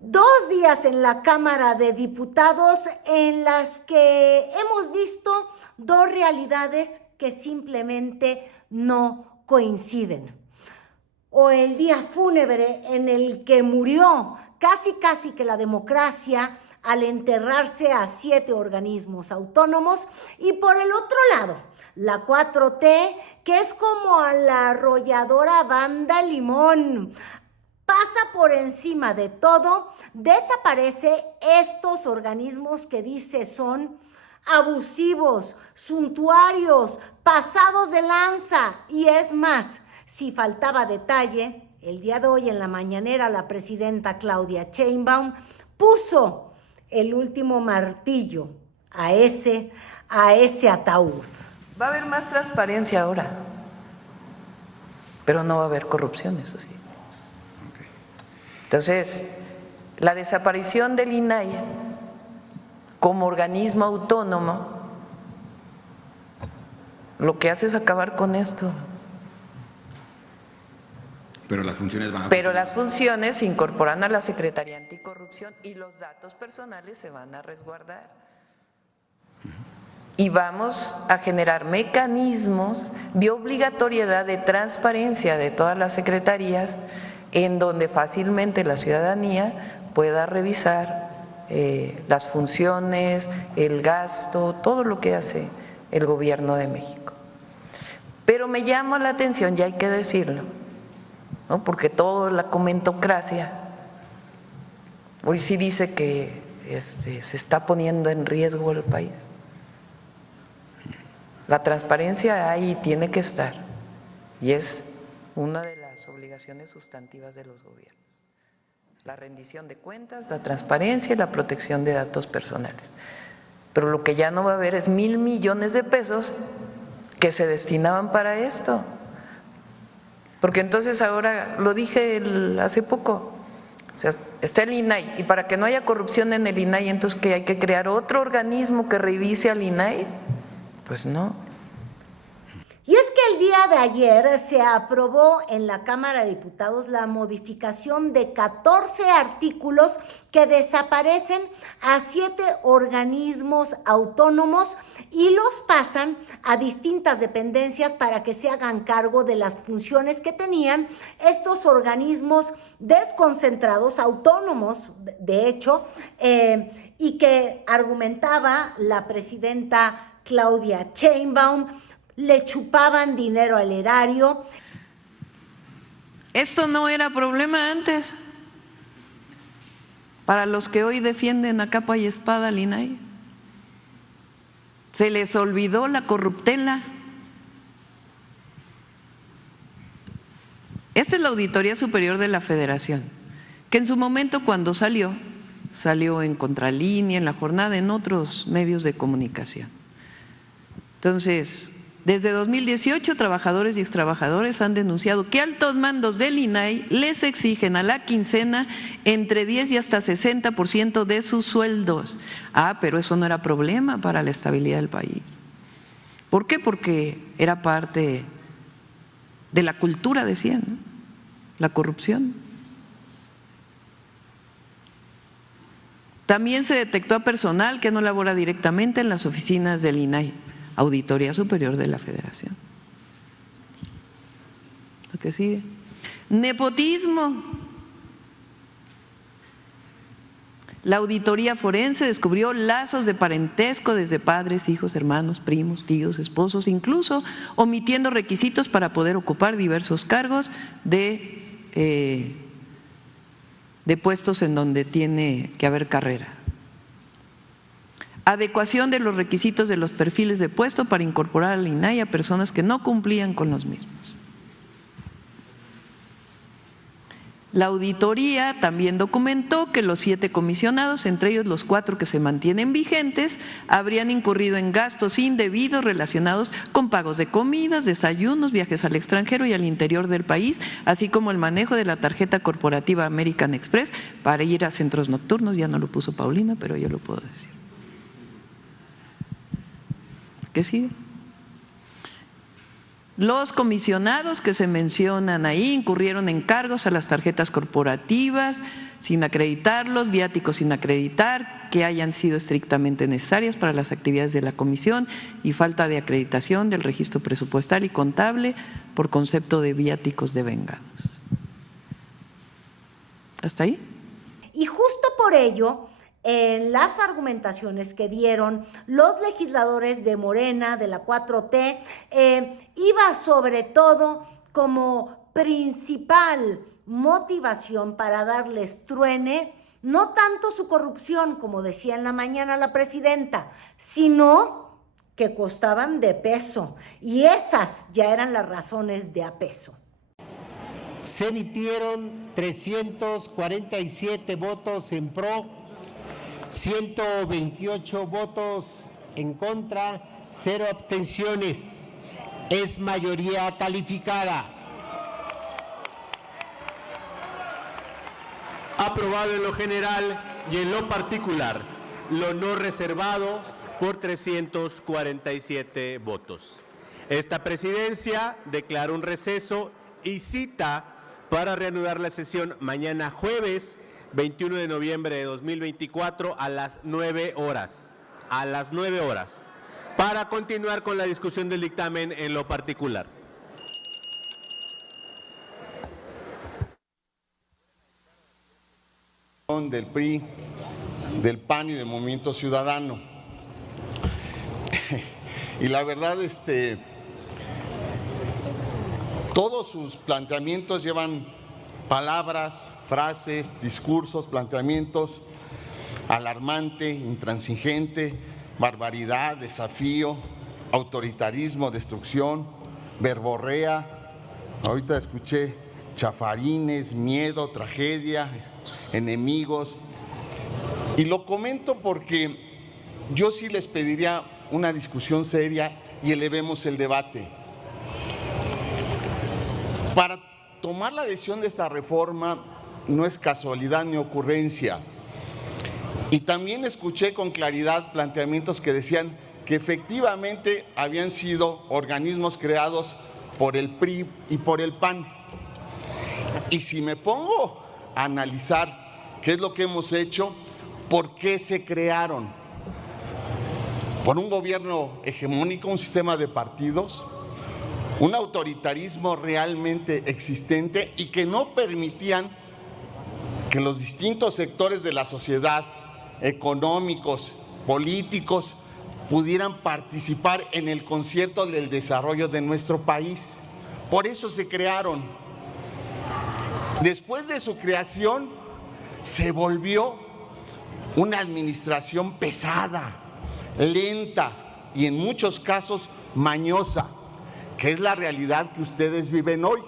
2 días en la Cámara de Diputados en las que hemos visto dos realidades que simplemente no coinciden. O el día fúnebre en el que murió casi que la democracia al enterrarse a 7 organismos autónomos, y por el otro lado, la 4T, que es como a la arrolladora banda Limón, pasa por encima de todo, desaparece estos organismos que dice son abusivos, suntuarios, pasados de lanza, y es más, si faltaba detalle, el día de hoy en la mañanera la presidenta Claudia Sheinbaum puso el último martillo a ese ataúd. Va a haber más transparencia ahora, pero no va a haber corrupción, eso sí. Entonces, la desaparición del INAI como organismo autónomo lo que hace es acabar con esto. Pero las funciones van a... Pero las funciones se incorporan a la Secretaría Anticorrupción y los datos personales se van a resguardar. Y vamos a generar mecanismos de obligatoriedad de transparencia de todas las secretarías en donde fácilmente la ciudadanía pueda revisar las funciones, el gasto, todo lo que hace el gobierno de México. Pero me llama la atención, y hay que decirlo, ¿no? Porque toda la comentocracia hoy sí dice que se está poniendo en riesgo el país. La transparencia ahí tiene que estar y es una de las obligaciones sustantivas de los gobiernos. La rendición de cuentas, la transparencia y la protección de datos personales. Pero lo que ya no va a haber es 1,000 millones de pesos que se destinaban para esto. Porque entonces ahora, lo dije hace poco, o sea, está el INAI, y para que no haya corrupción en el INAI, entonces ¿qué? ¿Hay que crear otro organismo que revise al INAI? Pues no. Y es que el día de ayer se aprobó en la Cámara de Diputados la modificación de 14 artículos que desaparecen a 7 organismos autónomos y los pasan a distintas dependencias para que se hagan cargo de las funciones que tenían estos organismos desconcentrados, autónomos, de hecho, y que argumentaba la presidenta Claudia Sheinbaum, le chupaban dinero al erario. Esto no era problema antes para los que hoy defienden a capa y espada al INAI. Se les olvidó la corruptela. Esta es la Auditoría Superior de la Federación, que en su momento cuando salió en Contralínea, en La Jornada, en otros medios de comunicación. Entonces, desde 2018, trabajadores y extrabajadores han denunciado que altos mandos del INAI les exigen a la quincena entre 10 y hasta 60% de sus sueldos. Pero eso no era problema para la estabilidad del país. ¿Por qué? Porque era parte de la cultura, decían, ¿no? La corrupción. También se detectó a personal que no labora directamente en las oficinas del INAI. Auditoría Superior de la Federación. Lo que sigue. Nepotismo. La auditoría forense descubrió lazos de parentesco desde padres, hijos, hermanos, primos, tíos, esposos, incluso omitiendo requisitos para poder ocupar diversos cargos de puestos en donde tiene que haber carrera. Adecuación de los requisitos de los perfiles de puesto para incorporar al INAI a personas que no cumplían con los mismos. La auditoría también documentó que los 7 comisionados, entre ellos los 4 que se mantienen vigentes, habrían incurrido en gastos indebidos relacionados con pagos de comidas, desayunos, viajes al extranjero y al interior del país, así como el manejo de la tarjeta corporativa American Express para ir a centros nocturnos. Ya no lo puso Paulina, pero yo lo puedo decir. ¿Qué sigue? Los comisionados que se mencionan ahí incurrieron en cargos a las tarjetas corporativas sin acreditarlos, viáticos sin acreditar, que hayan sido estrictamente necesarias para las actividades de la comisión y falta de acreditación del registro presupuestal y contable por concepto de viáticos devengados. ¿Hasta ahí? Y justo por ello, en las argumentaciones que dieron los legisladores de Morena, de la 4T, iba sobre todo como principal motivación para darles truene, no tanto su corrupción, como decía en la mañana la presidenta, sino que costaban de peso, y esas ya eran las razones de a peso. Se emitieron 347 votos en pro, 128 votos en contra, 0 abstenciones. Es mayoría calificada. Aprobado en lo general y en lo particular, lo no reservado por 347 votos. Esta presidencia declara un receso y cita para reanudar la sesión mañana jueves 21 de noviembre de 2024 a las 9 horas. A las 9 horas. Para continuar con la discusión del dictamen en lo particular. Del PRI, del PAN y del Movimiento Ciudadano. Y la verdad, todos sus planteamientos llevan palabras, frases, discursos, planteamientos alarmante, intransigente, barbaridad, desafío, autoritarismo, destrucción, verborrea. Ahorita escuché chafarines, miedo, tragedia, enemigos. Y lo comento porque yo sí les pediría una discusión seria y elevemos el debate. Para tomar la decisión de esta reforma no es casualidad ni ocurrencia. Y también escuché con claridad planteamientos que decían que efectivamente habían sido organismos creados por el PRI y por el PAN. Y si me pongo a analizar qué es lo que hemos hecho, por qué se crearon, por un gobierno hegemónico, un sistema de partidos, un autoritarismo realmente existente y que no permitían que los distintos sectores de la sociedad, económicos, políticos, pudieran participar en el concierto del desarrollo de nuestro país. Por eso se crearon. Después de su creación, se volvió una administración pesada, lenta y en muchos casos mañosa, que es la realidad que ustedes viven hoy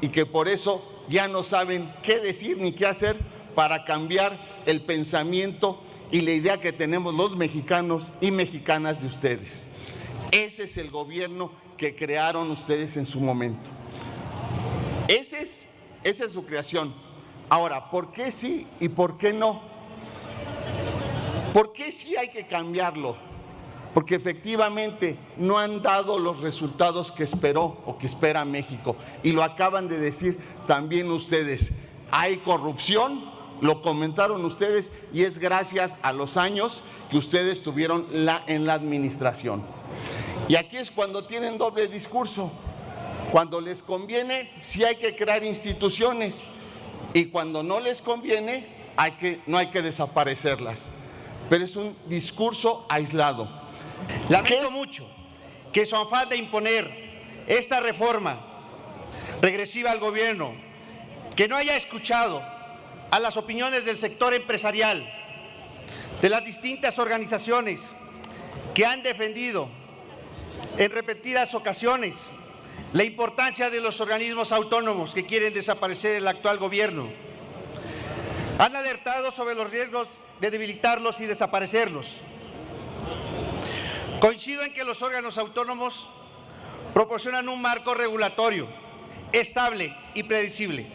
y que por eso ya no saben qué decir ni qué hacer para cambiar el pensamiento y la idea que tenemos los mexicanos y mexicanas de ustedes. Ese es el gobierno que crearon ustedes en su momento. Esa es su creación. Ahora, ¿por qué sí y por qué no? ¿Por qué sí hay que cambiarlo? Porque efectivamente no han dado los resultados que esperó o que espera México. Y lo acaban de decir también ustedes. Hay corrupción, lo comentaron ustedes, y es gracias a los años que ustedes tuvieron en la administración. Y aquí es cuando tienen doble discurso. Cuando les conviene, sí hay que crear instituciones. Y cuando no les conviene, no hay que desaparecerlas. Pero es un discurso aislado. Lamento mucho que su afán de imponer esta reforma regresiva al gobierno, que no haya escuchado a las opiniones del sector empresarial, de las distintas organizaciones que han defendido en repetidas ocasiones la importancia de los organismos autónomos que quieren desaparecer el actual gobierno. Han alertado sobre los riesgos de debilitarlos y desaparecerlos. Coincido en que los órganos autónomos proporcionan un marco regulatorio estable y predecible.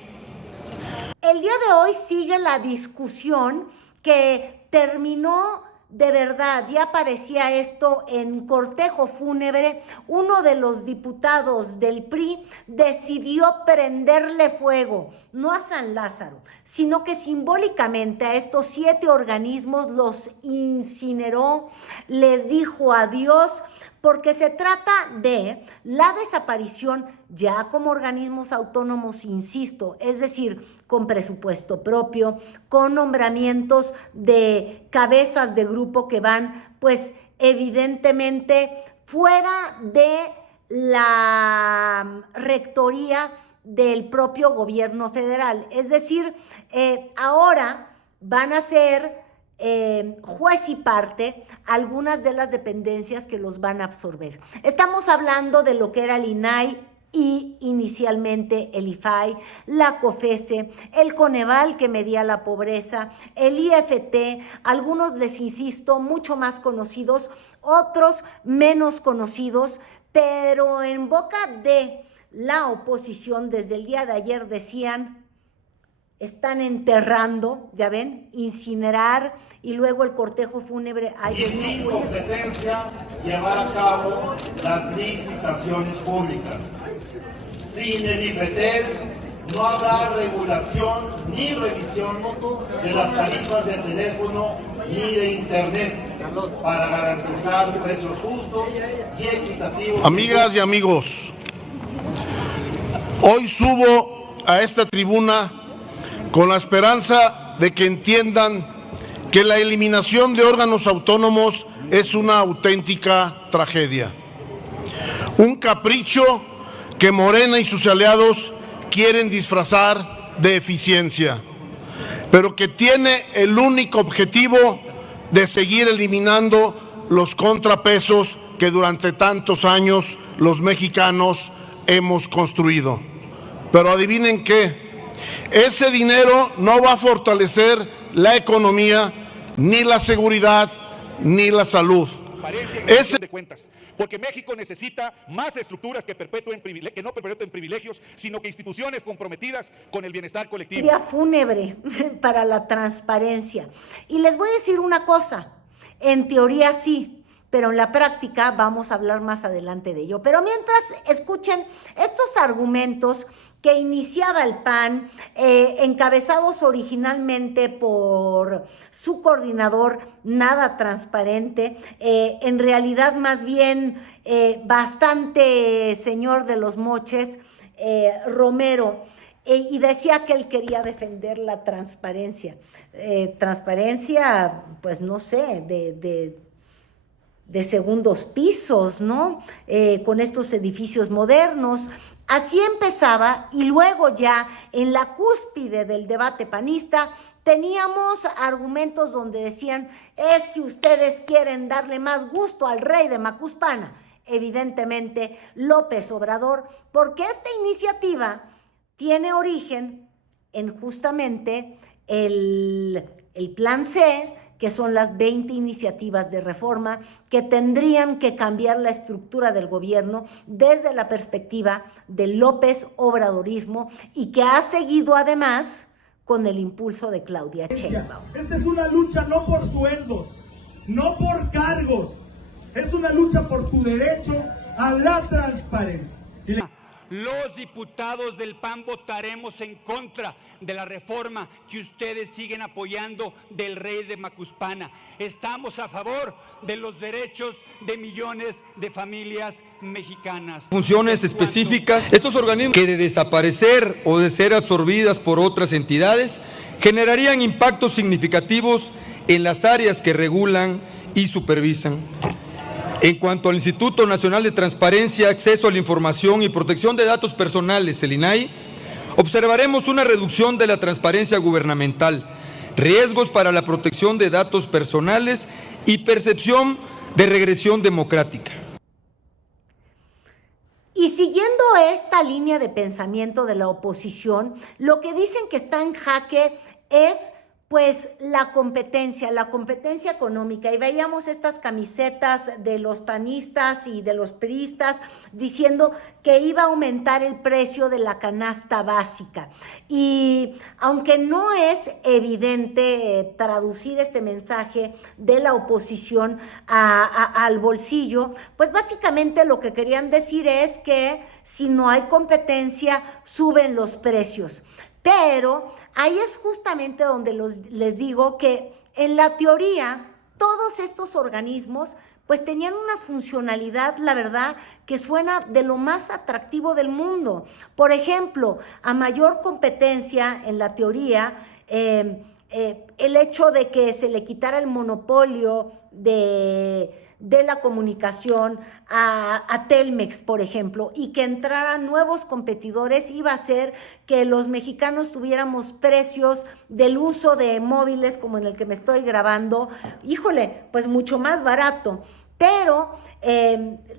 El día de hoy sigue la discusión que terminó de verdad, ya parecía esto en cortejo fúnebre, uno de los diputados del PRI decidió prenderle fuego, no a San Lázaro, sino que simbólicamente a estos 7 organismos los incineró, les dijo adiós, porque se trata de la desaparición ya como organismos autónomos, insisto, es decir, con presupuesto propio, con nombramientos de cabezas de grupo que van, pues, evidentemente fuera de la rectoría del propio gobierno federal. Es decir, ahora van a ser juez y parte algunas de las dependencias que los van a absorber. Estamos hablando de lo que era el INAI y inicialmente el IFAI, la COFESE, el Coneval que medía la pobreza, el IFT, algunos, les insisto, mucho más conocidos, otros menos conocidos, pero en boca de la oposición desde el día de ayer decían: están enterrando, ya ven, incinerar, y luego el cortejo fúnebre. Y sin competencia, llevar a cabo las licitaciones públicas. Sin el IFT no habrá regulación ni revisión de las tarifas de teléfono ni de internet para garantizar precios justos y equitativos. Amigas y amigos, hoy subo a esta tribuna con la esperanza de que entiendan que la eliminación de órganos autónomos es una auténtica tragedia. Un capricho que Morena y sus aliados quieren disfrazar de eficiencia, pero que tiene el único objetivo de seguir eliminando los contrapesos que durante tantos años los mexicanos hemos construido. Pero adivinen qué, ese dinero no va a fortalecer la economía, ni la seguridad, ni la salud. De cuentas, porque México necesita más estructuras que no perpetúen privilegios, sino que instituciones comprometidas con el bienestar colectivo. Día fúnebre para la transparencia. Y les voy a decir una cosa, en teoría sí, pero en la práctica vamos a hablar más adelante de ello. Pero mientras, escuchen estos argumentos que iniciaba el PAN, encabezados originalmente por su coordinador, nada transparente, en realidad más bien bastante señor de los moches, Romero, y decía que él quería defender la transparencia. Transparencia, pues no sé, de segundos pisos, ¿no? Con estos edificios modernos. Así empezaba, y luego ya en la cúspide del debate panista teníamos argumentos donde decían: es que ustedes quieren darle más gusto al rey de Macuspana, evidentemente López Obrador, porque esta iniciativa tiene origen en justamente el Plan C, que son las 20 iniciativas de reforma que tendrían que cambiar la estructura del gobierno desde la perspectiva del López Obradorismo, y que ha seguido además con el impulso de Claudia Sheinbaum. Esta es una lucha no por sueldos, no por cargos, es una lucha por tu derecho a la transparencia. Los diputados del PAN votaremos en contra de la reforma que ustedes siguen apoyando del rey de Macuspana. Estamos a favor de los derechos de millones de familias mexicanas. Funciones específicas, estos organismos que de desaparecer o de ser absorbidas por otras entidades generarían impactos significativos en las áreas que regulan y supervisan. En cuanto al Instituto Nacional de Transparencia, Acceso a la Información y Protección de Datos Personales, el INAI, observaremos una reducción de la transparencia gubernamental, riesgos para la protección de datos personales y percepción de regresión democrática. Y siguiendo esta línea de pensamiento de la oposición, lo que dicen que está en jaque es pues la competencia económica, y veíamos estas camisetas de los panistas y de los priistas diciendo que iba a aumentar el precio de la canasta básica. Y aunque no es evidente traducir este mensaje de la oposición al bolsillo, pues básicamente lo que querían decir es que si no hay competencia, suben los precios. Pero ahí es justamente donde les digo que en la teoría todos estos organismos pues tenían una funcionalidad, la verdad, que suena de lo más atractivo del mundo. Por ejemplo, a mayor competencia en la teoría, el hecho de que se le quitara el monopolio de la comunicación a Telmex, por ejemplo, y que entraran nuevos competidores, iba a hacer que los mexicanos tuviéramos precios del uso de móviles como en el que me estoy grabando, híjole, pues mucho más barato. Pero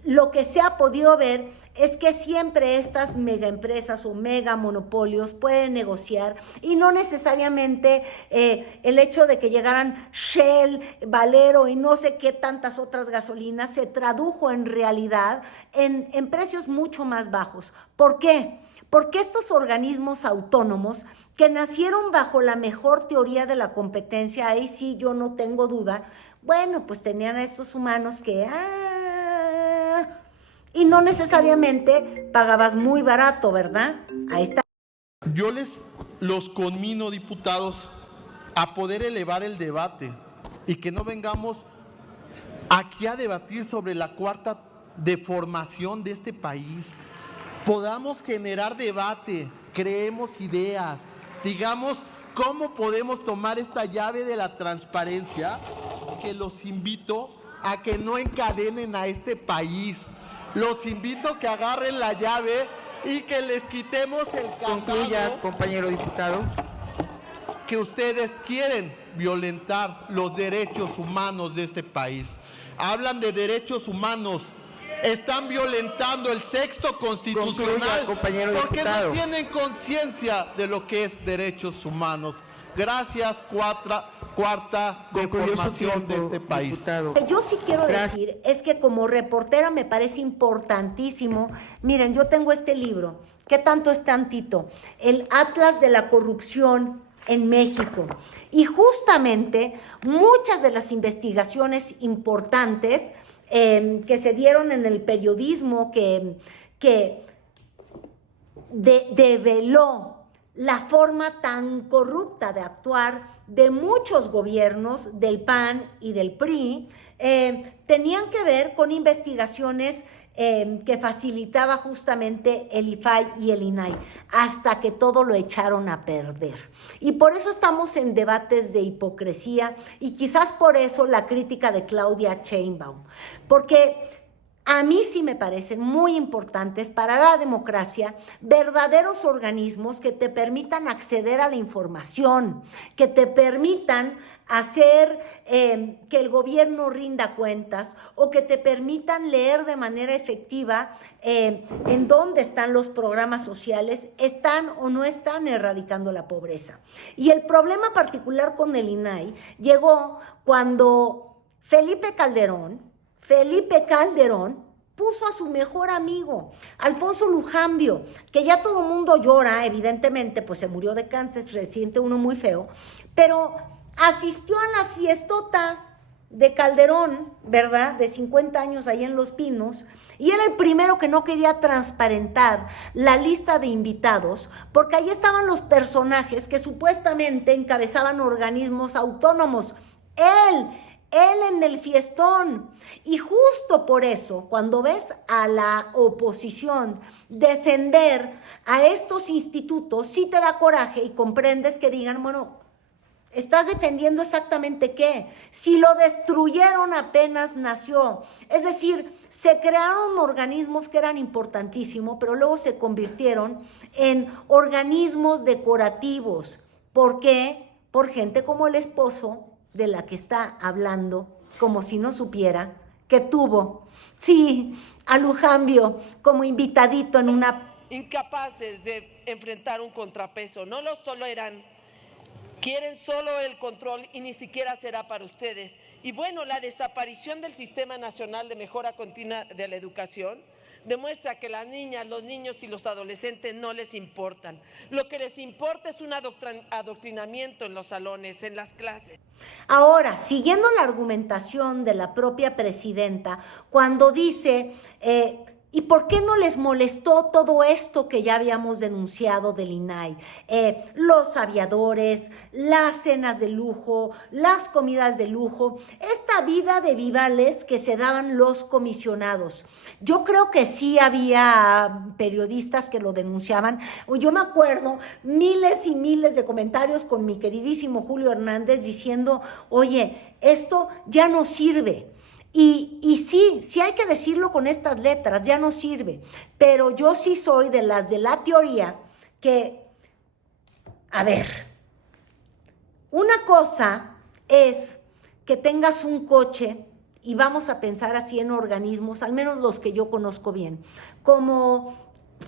lo que se ha podido ver es que siempre estas megaempresas o mega monopolios pueden negociar, y no necesariamente el hecho de que llegaran Shell, Valero y no sé qué tantas otras gasolinas se tradujo en realidad en precios mucho más bajos. ¿Por qué? Porque estos organismos autónomos que nacieron bajo la mejor teoría de la competencia, ahí sí yo no tengo duda, bueno, pues tenían a estos humanos que y no necesariamente pagabas muy barato, ¿verdad? Ahí está. Yo los conmino, diputados, a poder elevar el debate y que no vengamos aquí a debatir sobre la cuarta deformación de este país. Podamos generar debate, creemos ideas, digamos cómo podemos tomar esta llave de la transparencia, que los invito a que no encadenen a este país. Los invito a que agarren la llave y que les quitemos el candado. Concluya, compañero diputado. Que ustedes quieren violentar los derechos humanos de este país. Hablan de derechos humanos. Están violentando el sexto constitucional. Concluya, compañero porque diputado. no tienen conciencia de lo que es derechos humanos. Gracias, cuarta deformación de este país. Lo que yo sí quiero decir es que como reportera me parece importantísimo. Miren, yo tengo este libro, ¿qué tanto es tantito? El Atlas de la Corrupción en México. Y justamente muchas de las investigaciones importantes que se dieron en el periodismo, que develó la forma tan corrupta de actuar de muchos gobiernos del PAN y del PRI, tenían que ver con investigaciones que facilitaba justamente el IFAI y el INAI, hasta que todo lo echaron a perder. Y por eso estamos en debates de hipocresía, y quizás por eso la crítica de Claudia Sheinbaum, porque a mí sí me parecen muy importantes para la democracia verdaderos organismos que te permitan acceder a la información, que te permitan hacer que el gobierno rinda cuentas, o que te permitan leer de manera efectiva en dónde están los programas sociales, están o no están erradicando la pobreza. Y el problema particular con el INAI llegó cuando Felipe Calderón puso a su mejor amigo, Alfonso Lujambio, que ya todo el mundo llora, evidentemente, pues se murió de cáncer, se siente uno muy feo, pero asistió a la fiestota de Calderón, ¿verdad?, de 50 años ahí en Los Pinos, y era el primero que no quería transparentar la lista de invitados, porque ahí estaban los personajes que supuestamente encabezaban organismos autónomos. Él en el fiestón. Y justo por eso, cuando ves a la oposición defender a estos institutos, sí te da coraje y comprendes que digan, bueno, ¿estás defendiendo exactamente qué? Si lo destruyeron apenas nació. Es decir, se crearon organismos que eran importantísimos, pero luego se convirtieron en organismos decorativos. ¿Por qué? Por gente como el esposo de la que está hablando, como si no supiera que tuvo, sí, a Lujambio como invitadito en una... Incapaces de enfrentar un contrapeso, no los toleran Quieren solo el control y ni siquiera será para ustedes. Y bueno, la desaparición del Sistema Nacional de Mejora Continua de la Educación demuestra que las niñas, los niños y los adolescentes no les importan. Lo que les importa es un adoctrinamiento en los salones, en las clases. Ahora, siguiendo la argumentación de la propia presidenta, cuando dice, ¿y por qué no les molestó todo esto que ya habíamos denunciado del INAI? Los aviadores, las cenas de lujo, las comidas de lujo, esta vida de vivales que se daban los comisionados. Yo creo que sí había periodistas que lo denunciaban. Yo me acuerdo miles y miles de comentarios con mi queridísimo Julio Hernández diciendo, oye, esto ya no sirve. Y sí hay que decirlo con estas letras, ya no sirve. Pero yo sí soy de la teoría que, a ver, una cosa es que tengas un coche, y vamos a pensar así en organismos, al menos los que yo conozco bien, como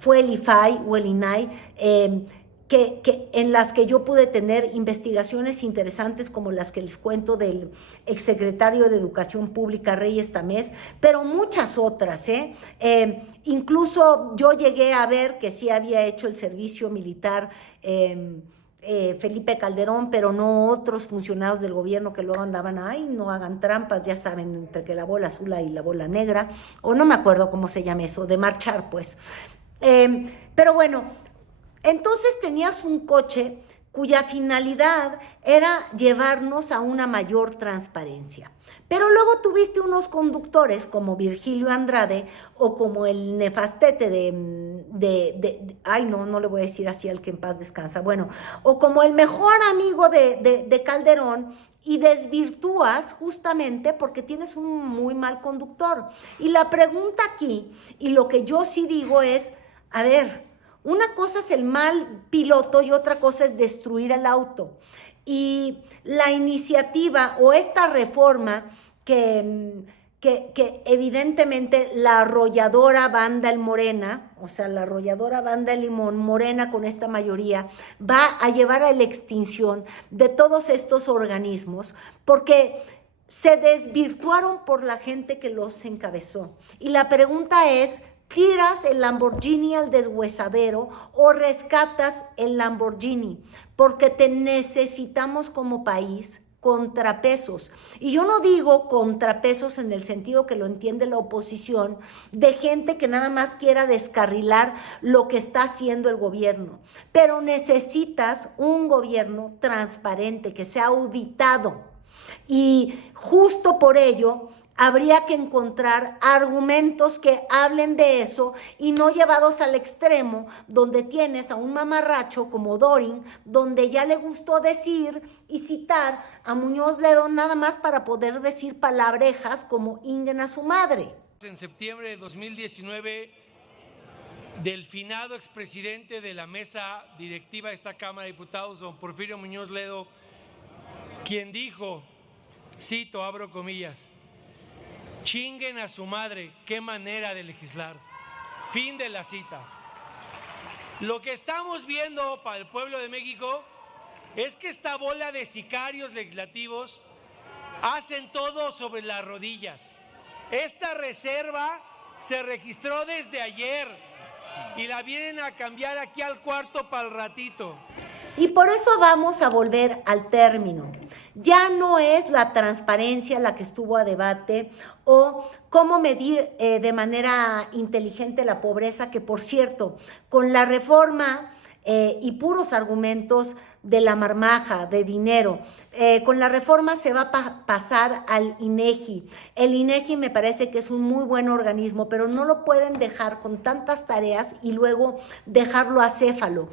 fue el IFAI o el INAI, en las que yo pude tener investigaciones interesantes como las que les cuento del exsecretario de Educación Pública, Reyes Tamés, pero muchas otras, incluso yo llegué a ver que sí había hecho el servicio militar Felipe Calderón, pero no otros funcionarios del gobierno que luego andaban, ay, no hagan trampas, ya saben, entre que la bola azul y la bola negra, o no me acuerdo cómo se llama eso, de marchar, pues. Pero bueno, entonces tenías un coche cuya finalidad era llevarnos a una mayor transparencia. Pero luego tuviste unos conductores como Virgilio Andrade o como el nefastete ay no le voy a decir así al que en paz descansa, bueno, o como el mejor amigo de Calderón, y desvirtúas justamente porque tienes un muy mal conductor. Y la pregunta aquí, y lo que yo sí digo es, a ver, una cosa es el mal piloto y otra cosa es destruir el auto. Y la iniciativa o esta reforma que evidentemente la arrolladora banda El Morena, o sea, la arrolladora banda El Limón, Morena con esta mayoría, va a llevar a la extinción de todos estos organismos porque se desvirtuaron por la gente que los encabezó. Y la pregunta es, ¿tiras el Lamborghini al deshuesadero o rescatas el Lamborghini? Porque te necesitamos como país contrapesos. Y yo no digo contrapesos en el sentido que lo entiende la oposición, de gente que nada más quiera descarrilar lo que está haciendo el gobierno. Pero necesitas un gobierno transparente, que sea auditado. Y justo por ello habría que encontrar argumentos que hablen de eso y no llevados al extremo donde tienes a un mamarracho como Dorin, donde ya le gustó decir y citar a Muñoz Ledo nada más para poder decir palabrejas como inguen a su madre. En septiembre de 2019, del finado expresidente de la mesa directiva de esta Cámara de Diputados, don Porfirio Muñoz Ledo, quien dijo, cito, abro comillas, chinguen a su madre, qué manera de legislar. Fin de la cita. Lo que estamos viendo para el pueblo de México es que esta bola de sicarios legislativos hacen todo sobre las rodillas. Esta reserva se registró desde ayer y la vienen a cambiar aquí al cuarto para el ratito. Y por eso vamos a volver al término. Ya no es la transparencia la que estuvo a debate o cómo medir de manera inteligente la pobreza, que por cierto, con la reforma y puros argumentos de la marmaja, de dinero, con la reforma se va a pasar al INEGI. El INEGI me parece que es un muy buen organismo, pero no lo pueden dejar con tantas tareas y luego dejarlo acéfalo.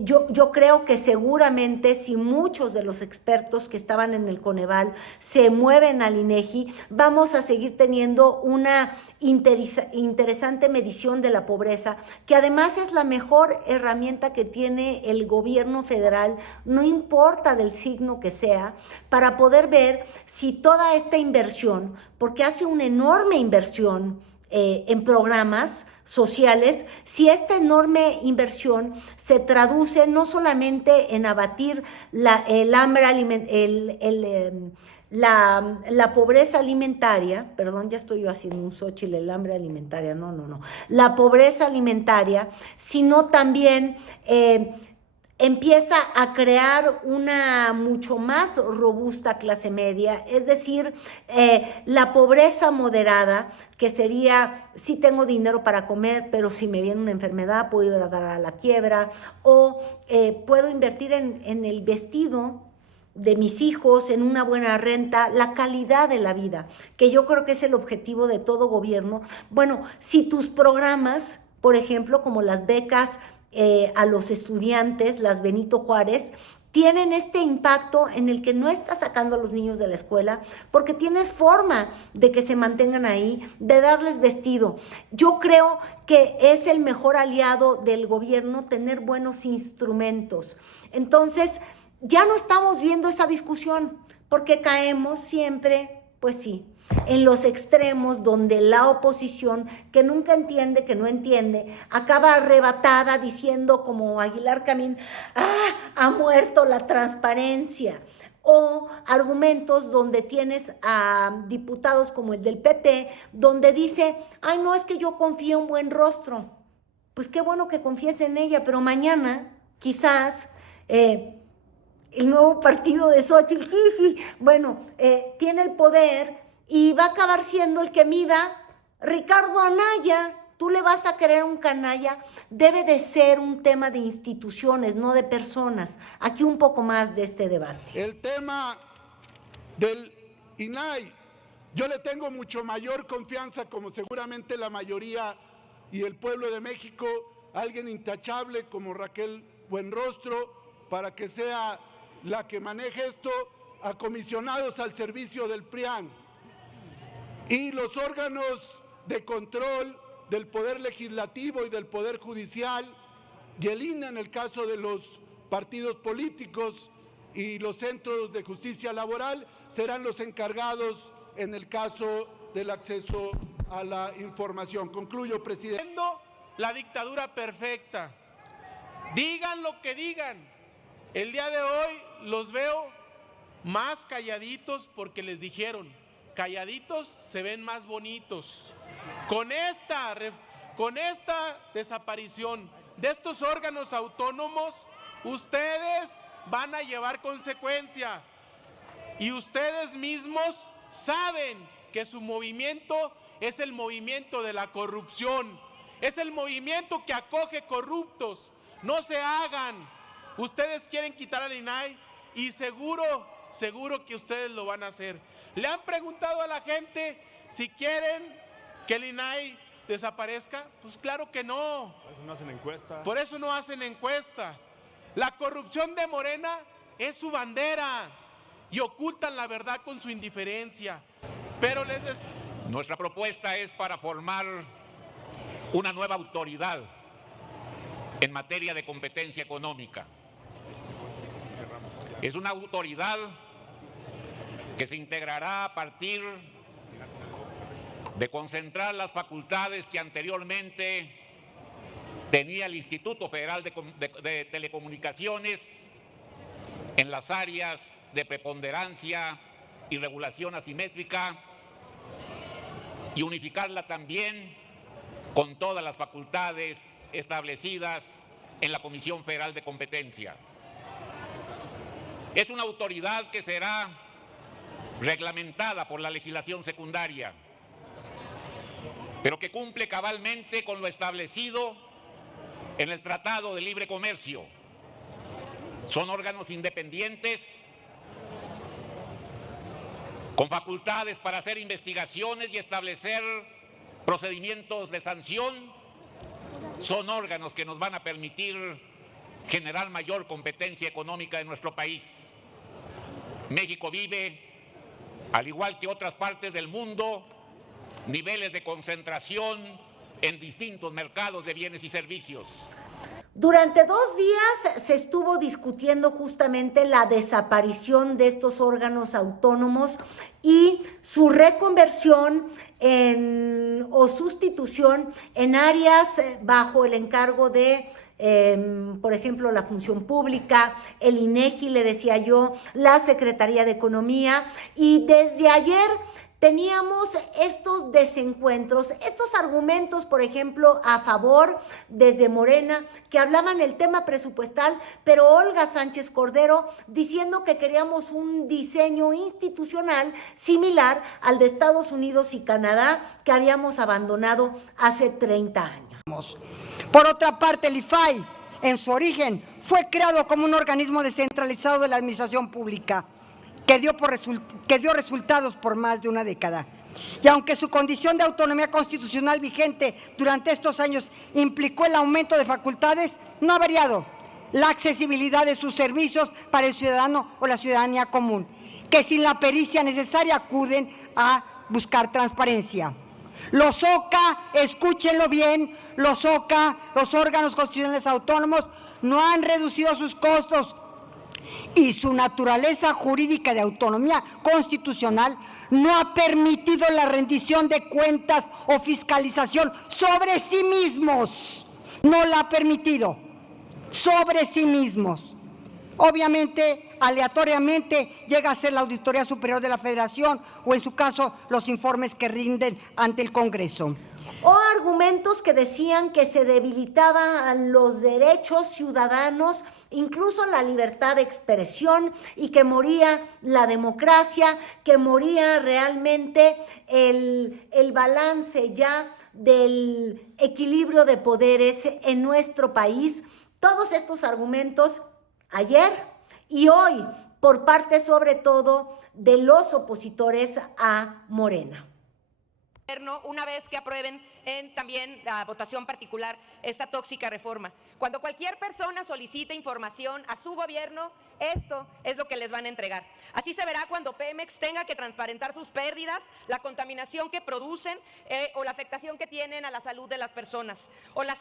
Yo creo que seguramente si muchos de los expertos que estaban en el Coneval se mueven al INEGI, vamos a seguir teniendo una interesante medición de la pobreza, que además es la mejor herramienta que tiene el gobierno federal, no importa del signo que sea, para poder ver si toda esta inversión, porque hace una enorme inversión en programas sociales si esta enorme inversión se traduce no solamente en abatir el hambre la pobreza alimentaria, perdón, ya estoy yo haciendo un Xóchitl, el hambre alimentaria, no, la pobreza alimentaria, sino también empieza a crear una mucho más robusta clase media, es decir, la pobreza moderada, que sería, sí tengo dinero para comer, pero si me viene una enfermedad puedo ir a dar a la quiebra, o puedo invertir en el vestido de mis hijos, en una buena renta, la calidad de la vida, que yo creo que es el objetivo de todo gobierno. Bueno, si tus programas, por ejemplo, como las becas a los estudiantes, las Benito Juárez, tienen este impacto en el que no estás sacando a los niños de la escuela porque tienes forma de que se mantengan ahí, de darles vestido. Yo creo que es el mejor aliado del gobierno tener buenos instrumentos. Entonces, ya no estamos viendo esa discusión porque caemos siempre, pues sí, en los extremos donde la oposición, que nunca entiende, que no entiende, acaba arrebatada diciendo como Aguilar Camín, ha muerto la transparencia. O argumentos donde tienes a diputados como el del PT, donde dice, ay, no, es que yo confío en Buenrostro. Pues qué bueno que confíes en ella, pero mañana quizás el nuevo partido de Xóchitl, bueno, tiene el poder y va a acabar siendo el que mida Ricardo Anaya. Tú le vas a querer un canalla. Debe de ser un tema de instituciones, no de personas. Aquí un poco más de este debate. El tema del INAI, yo le tengo mucho mayor confianza, como seguramente la mayoría y el pueblo de México, alguien intachable como Raquel Buenrostro, para que sea la que maneje esto, a comisionados al servicio del PRIAN. Y los órganos de control del Poder Legislativo y del Poder Judicial, y el INE en el caso de los partidos políticos y los centros de justicia laboral, serán los encargados en el caso del acceso a la información. Concluyo, presidente. La dictadura perfecta. Digan lo que digan. El día de hoy los veo más calladitos porque les dijeron, calladitos se ven más bonitos. Con esta desaparición de estos órganos autónomos, ustedes van a llevar consecuencia y ustedes mismos saben que su movimiento es el movimiento de la corrupción, es el movimiento que acoge corruptos. No se hagan. Ustedes quieren quitar al INAI y seguro que ustedes lo van a hacer. ¿Le han preguntado a la gente si quieren que el INAI desaparezca? Pues claro que no. Por eso no hacen encuesta. Por eso no hacen encuesta. La corrupción de Morena es su bandera y ocultan la verdad con su indiferencia. Pero nuestra propuesta es para formar una nueva autoridad en materia de competencia económica. Es una autoridad que se integrará a partir de concentrar las facultades que anteriormente tenía el Instituto Federal de Telecomunicaciones en las áreas de preponderancia y regulación asimétrica y unificarla también con todas las facultades establecidas en la Comisión Federal de Competencia. Es una autoridad que será reglamentada por la legislación secundaria, pero que cumple cabalmente con lo establecido en el Tratado de Libre Comercio. Son órganos independientes, con facultades para hacer investigaciones y establecer procedimientos de sanción. Son órganos que nos van a permitir generar mayor competencia económica en nuestro país. México vive, al igual que otras partes del mundo, niveles de concentración en distintos mercados de bienes y servicios. Durante 2 días se estuvo discutiendo justamente la desaparición de estos órganos autónomos y su reconversión o sustitución en áreas bajo el encargo de, por ejemplo, la función pública, el INEGI, le decía yo, la Secretaría de Economía, y desde ayer teníamos estos desencuentros, estos argumentos, por ejemplo, a favor desde Morena, que hablaban el tema presupuestal, pero Olga Sánchez Cordero diciendo que queríamos un diseño institucional similar al de Estados Unidos y Canadá, que habíamos abandonado hace 30 años. Por otra parte, el IFAI, en su origen, fue creado como un organismo descentralizado de la administración pública, que dio resultados por más de una década. Y aunque su condición de autonomía constitucional vigente durante estos años implicó el aumento de facultades, no ha variado la accesibilidad de sus servicios para el ciudadano o la ciudadanía común, que sin la pericia necesaria acuden a buscar transparencia. Los OCA, escúchenlo bien, los OCA, los órganos constitucionales autónomos, no han reducido sus costos, y su naturaleza jurídica de autonomía constitucional no ha permitido la rendición de cuentas o fiscalización sobre sí mismos. No la ha permitido sobre sí mismos. Obviamente, aleatoriamente, llega a ser la Auditoría Superior de la Federación o, en su caso, los informes que rinden ante el Congreso. O argumentos que decían que se debilitaban los derechos ciudadanos, incluso la libertad de expresión, y que moría la democracia, que moría realmente el balance ya del equilibrio de poderes en nuestro país. Todos estos argumentos ayer y hoy por parte sobre todo de los opositores a Morena. Una vez que aprueben en también la votación particular esta tóxica reforma. Cuando cualquier persona solicite información a su gobierno, esto es lo que les van a entregar. Así se verá cuando Pemex tenga que transparentar sus pérdidas, la contaminación que producen o la afectación que tienen a la salud de las personas. O la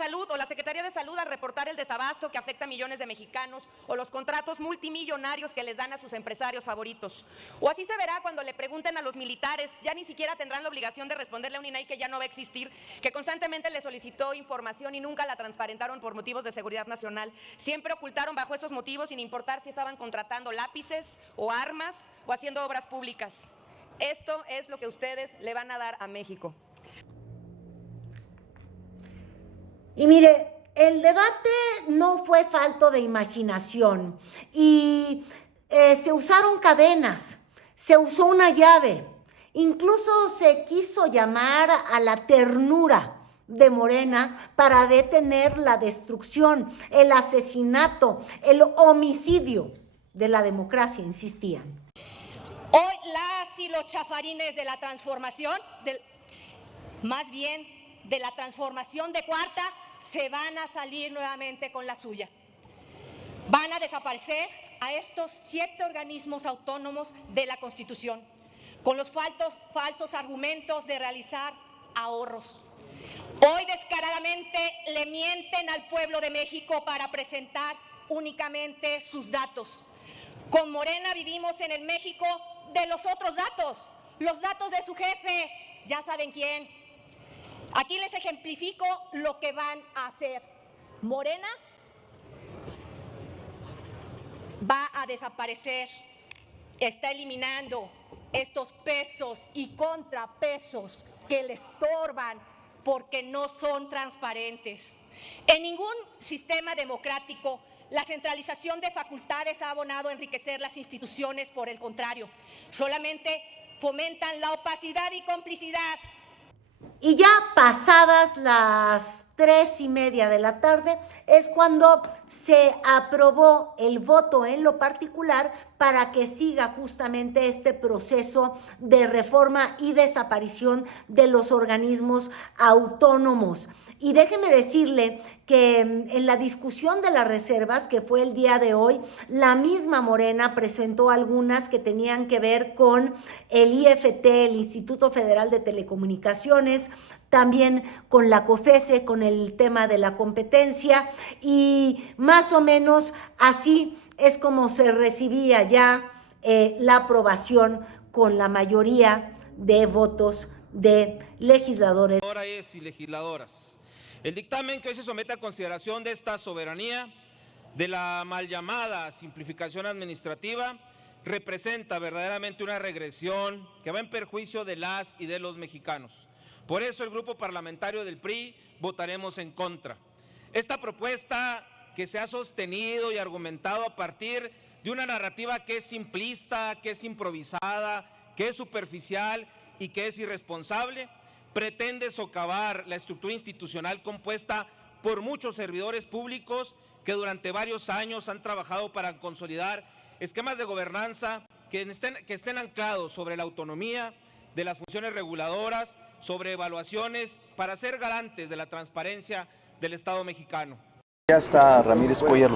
Secretaría de Salud al reportar el desabasto que afecta a millones de mexicanos, o los contratos multimillonarios que les dan a sus empresarios favoritos. O así se verá cuando le pregunten a los militares, ya ni siquiera tendrán la obligación de responderle a un INAI que ya no va a existir, que constantemente le solicitó información y nunca la transparentaron por motivos de seguridad nacional. Siempre ocultaron bajo esos motivos, sin importar si estaban contratando lápices o armas o haciendo obras públicas. Esto es lo que ustedes le van a dar a México. Y mire, el debate no fue falto de imaginación y se usaron cadenas, se usó una llave, incluso se quiso llamar a la ternura de Morena para detener la destrucción, el asesinato, el homicidio de la democracia, insistían. Hoy las y los chafarines de la transformación, más bien de la transformación de cuarta, se van a salir nuevamente con la suya. Van a desaparecer a estos 7 organismos autónomos de la Constitución, con los falsos argumentos de realizar ahorros. Hoy descaradamente le mienten al pueblo de México para presentar únicamente sus datos. Con Morena vivimos en el México de los otros datos, los datos de su jefe, ya saben quién. Aquí les ejemplifico lo que van a hacer. Morena va a desaparecer, está eliminando estos pesos y contrapesos que le estorban porque no son transparentes. En ningún sistema democrático la centralización de facultades ha abonado a enriquecer las instituciones, por el contrario, solamente fomentan la opacidad y complicidad. Y ya pasadas las 3:30 de la tarde es cuando se aprobó el voto en lo particular para que siga justamente este proceso de reforma y desaparición de los organismos autónomos. Y déjeme decirle que en la discusión de las reservas, que fue el día de hoy, la misma Morena presentó algunas que tenían que ver con el IFT, el Instituto Federal de Telecomunicaciones, también con la COFESE, con el tema de la competencia, y más o menos así es como se recibía ya la aprobación con la mayoría de votos de legisladores y legisladoras. El dictamen que hoy se somete a consideración de esta soberanía, de la mal llamada simplificación administrativa, representa verdaderamente una regresión que va en perjuicio de las y de los mexicanos. Por eso el grupo parlamentario del PRI votaremos en contra. Esta propuesta que se ha sostenido y argumentado a partir de una narrativa que es simplista, que es improvisada, que es superficial y que es irresponsable, pretende socavar la estructura institucional compuesta por muchos servidores públicos que durante varios años han trabajado para consolidar esquemas de gobernanza que estén anclados sobre la autonomía de las funciones reguladoras, sobre evaluaciones, para ser garantes de la transparencia del Estado mexicano. Ya está Ramírez Cuellar.